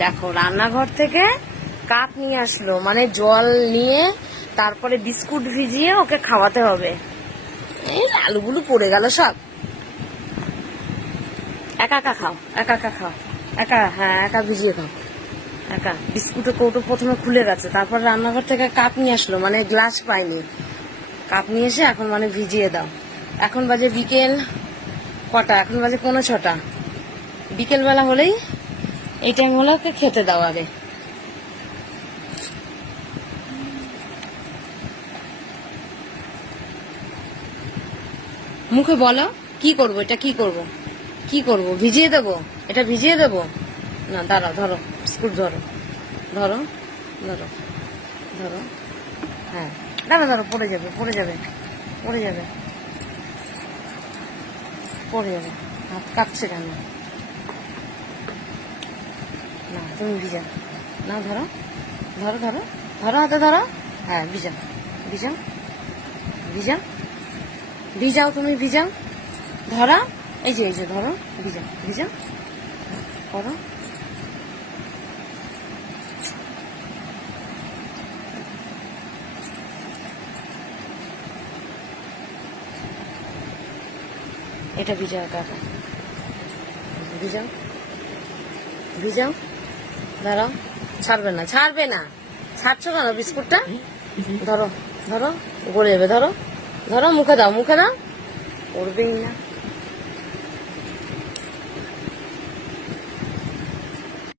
দেখো রান্নাঘর থেকে কাপ নিয়ে আসলো, মানে জল নিয়ে তারপরে বিস্কুট ভিজিয়ে ওকে খাওয়াতে হবে। এই আলুগুলো পড়ে গেল সব। একা একা খাও, একা একা খাও, একা, হ্যাঁ একা ভিজিয়ে খাও, একা। বিস্কুটের কৌটো প্রথমে খুলে গেছে, তারপর রান্নাঘর থেকে কাপ নিয়ে আসলো, মানে গ্লাস পাইনি, কাপ নিয়ে এসে এখন মানে ভিজিয়ে দাও। এখন বাজে বিকেল কটা, এখন বাজে 5:45। বিকেলবেলা হলেই এই টাইম হলে ওকে খেতে দাও আগে। মুখে বলো কি করবো, এটা কি করব, কি করব, ভিজিয়ে দেবো, এটা ভিজিয়ে দেবো না। দাঁড়াও, ধরো বিস্কুট, ধরো ধরো ধরো ধরো, হ্যাঁ দাঁড়া ধরো, পড়ে যাবে, পড়ে যাবে, পড়ে যাবে, পড়ে যাবে। হাত কাঁপছে কেন? না তুমি ভিজা, না ধরো ধরো ধরো ধরো, হাতে ধরো, হ্যাঁ ভিজা ভিজা ভিজা, ভিজাও তুমি, ভিজাও, ধরা, এই যে ধরো, ভিজা ভিজা করো। এটা ভিজাও কাকা, ভিজাও ভিজাও, ধরো, ছাড়বে না, ছাড়বে না, ছাড়ছো কেন বিস্কুটটা? ধরো ধরো, গলে যাবে, ধরো ধরো, মুখে দাও, মুখে দাও, পড়বেই না।